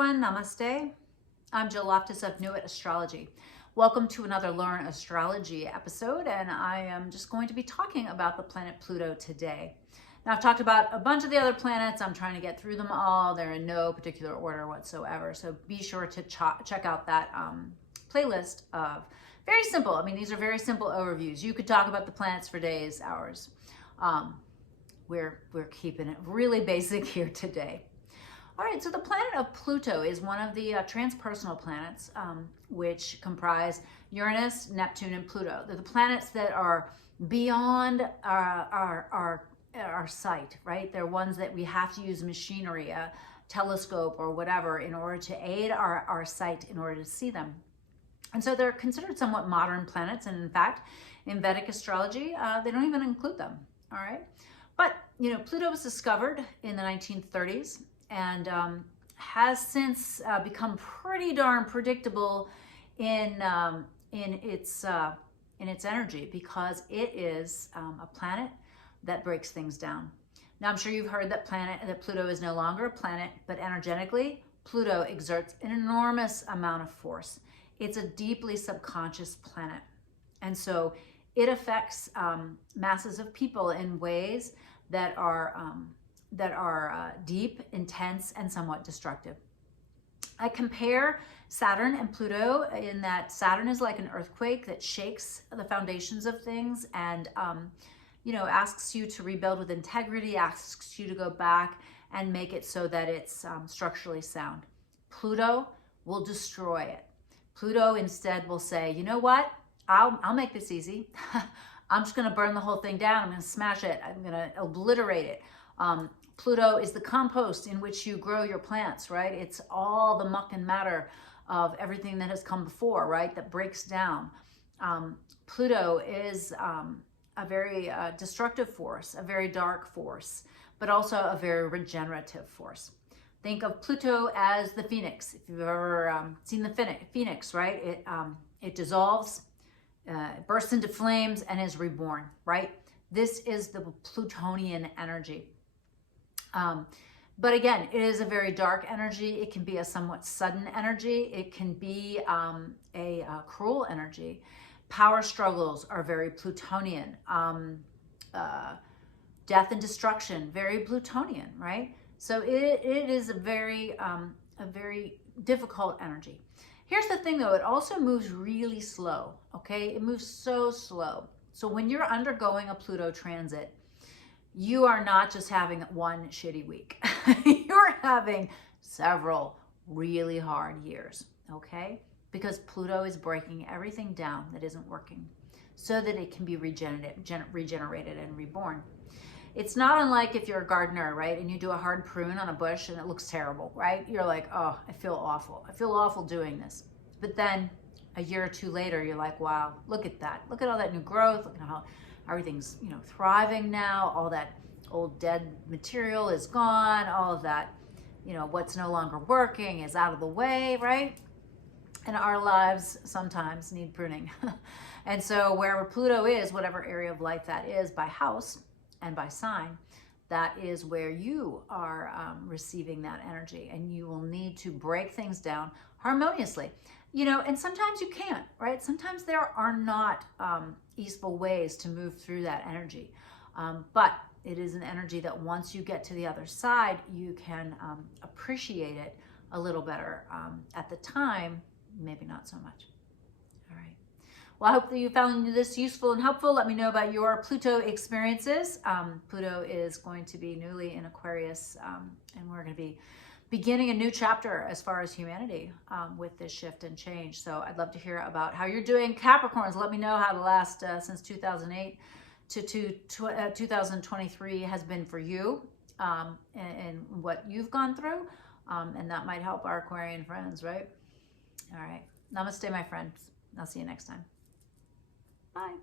everyone, namaste. I'm Jill Loftus of New at Astrology. Welcome to another Learn Astrology episode, and I am just going to be talking about the planet Pluto today. Now, I've talked about a bunch of the other planets. I'm trying to get through them all. They're in no particular order whatsoever, so be sure to check out that playlist of very simple. I mean, these are very simple overviews. You could talk about the planets for days, hours. We're keeping it really basic here today. All right, so the planet of Pluto is one of the transpersonal planets, which comprise Uranus, Neptune, and Pluto. They're the planets that are beyond our sight, right? They're ones that we have to use machinery, a telescope or whatever, in order to aid our sight in order to see them. And so they're considered somewhat modern planets, and in fact, in Vedic astrology, they don't even include them, all right? But, you know, Pluto was discovered in the 1930s, and has since become pretty darn predictable in its energy, because it is a planet that breaks things down. Now, I'm sure you've heard that Pluto is no longer a planet, but energetically, Pluto exerts an enormous amount of force. It's a deeply subconscious planet, and so it affects masses of people in ways that are deep, intense, and somewhat destructive. I compare Saturn and Pluto in that Saturn is like an earthquake that shakes the foundations of things and, you know, asks you to rebuild with integrity, asks you to go back and make it so that it's structurally sound. Pluto will destroy it. Pluto instead will say, you know what? I'll make this easy. I'm just going to burn the whole thing down. I'm going to smash it. I'm going to obliterate it. Pluto is the compost in which you grow your plants, right? It's all the muck and matter of everything that has come before, right? That breaks down. Pluto is a very destructive force, a very dark force, but also a very regenerative force. Think of Pluto as the phoenix. If you've ever seen the phoenix, right? It dissolves, bursts into flames, and is reborn, right? This is the Plutonian energy. But again, it is a very dark energy. It can be a somewhat sudden energy. It can be a cruel energy. Power struggles are very Plutonian. Death and destruction, very Plutonian, right? So it is a very difficult energy. Here's the thing though, it also moves really slow, okay? It moves so slow. So when you're undergoing a Pluto transit, you are not just having one shitty week. You're having several really hard years, okay? Because Pluto is breaking everything down that isn't working so that it can be regenerated and reborn. It's not unlike if you're a gardener, right? And you do a hard prune on a bush and it looks terrible, right? You're like, oh, I feel awful. I feel awful doing this. But then a year or two later, you're like, wow, look at that. Look at all that new growth. Look at how everything's, you know, thriving now. All that old dead material is gone. All of that, you know, what's no longer working is out of the way, right? And our lives sometimes need pruning. And so wherever Pluto is, whatever area of life that is by house and by sign, that is where you are receiving that energy, and you will need to break things down harmoniously. You know, and sometimes you can't, right? Sometimes there are not easeful ways to move through that energy. But it is an energy that once you get to the other side, you can appreciate it a little better. At the time, maybe not so much. All right. Well, I hope that you found this useful and helpful. Let me know about your Pluto experiences. Pluto is going to be newly in Aquarius, and we're going to be beginning a new chapter as far as humanity with this shift and change. So I'd love to hear about how you're doing. Capricorns, let me know how the last, since 2008 to 2023 has been for you, and what you've gone through. And that might help our Aquarian friends, right? All right. Namaste, my friends. I'll see you next time. Bye.